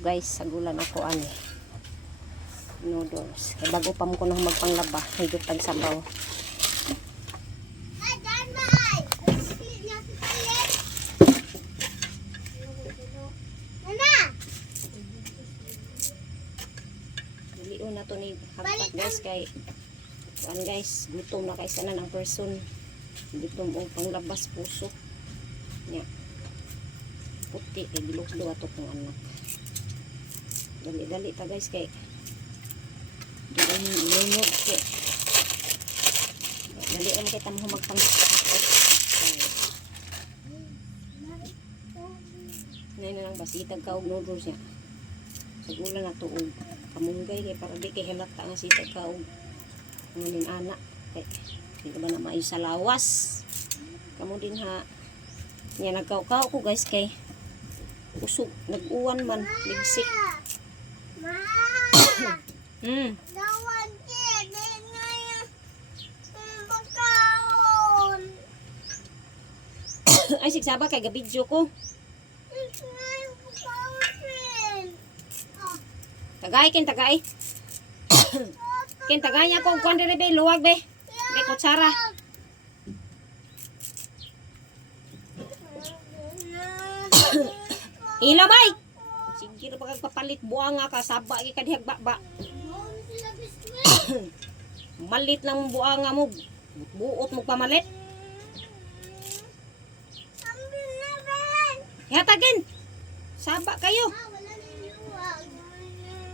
guys, sagulan ako ani noodles. Kaya bago pa mo ko nang magpanglaba, higop tag sabaw. Diliw na to ni hagpat guys kay guys, gutom na kay sana ng person. Gutom o panglabas puso. Nya. Puti kay giluklo ato kong anak. Dali-dali ta guys kay lumot kay dali naman kita mo magpang nay na lang basitag ka og noodles niya sagulan na to og kamunggay kay para di kay halata nga sitag ka og nganing anak kay di ba na maayo sa lawas kamo din ha niya nagkaw-kaw ko guys kay usog nag-uwan man ligsik. Ay sigsaba kay gabidyo ko. Tagay kin tagay. Kin tagay niya ko kuan dire be luwag be. Be kutsara. Ilo bay. Sige ra pagpapalit buanga ka saba gi kadihag ba. Malit lang buanga mo. Buot mo pamalit. Hatagin. Saba kayo.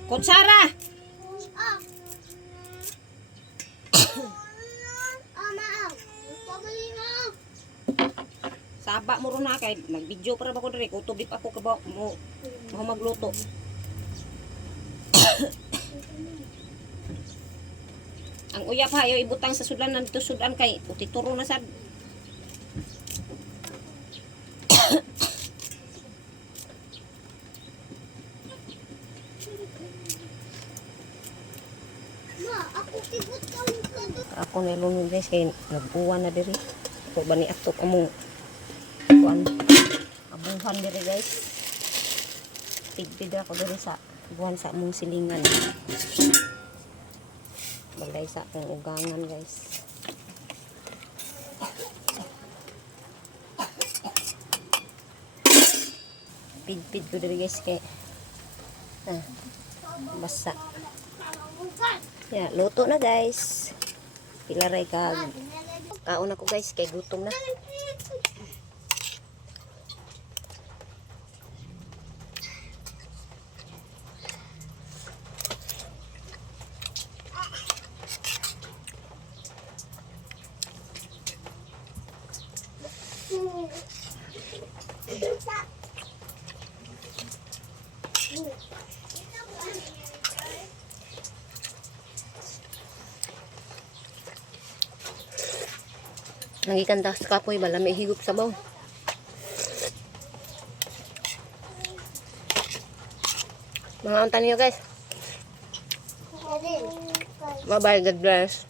Kutsara. Saba mo ron na kay nag-video para ba ko dire kutubip ako ka ba mo magluto. Ang uyap ha ayo ibutang sa sudan nandito sudan kay utituro na sad. Ako nilunod guys kay nag-uwan na diri. Ako ba ni atok among kuan abuhan diri guys. Tigpid ako diri sa buwan sa among silingan. Bagay sa akong ugangan guys. Pid ko diri guys kay basa. Ya, luto na guys. Pilaray kag kaon ako guys kay gutom na. Nangikan tas kapoy bala may higop sabaw. Mga unta niyo guys. Bye bye, God bless.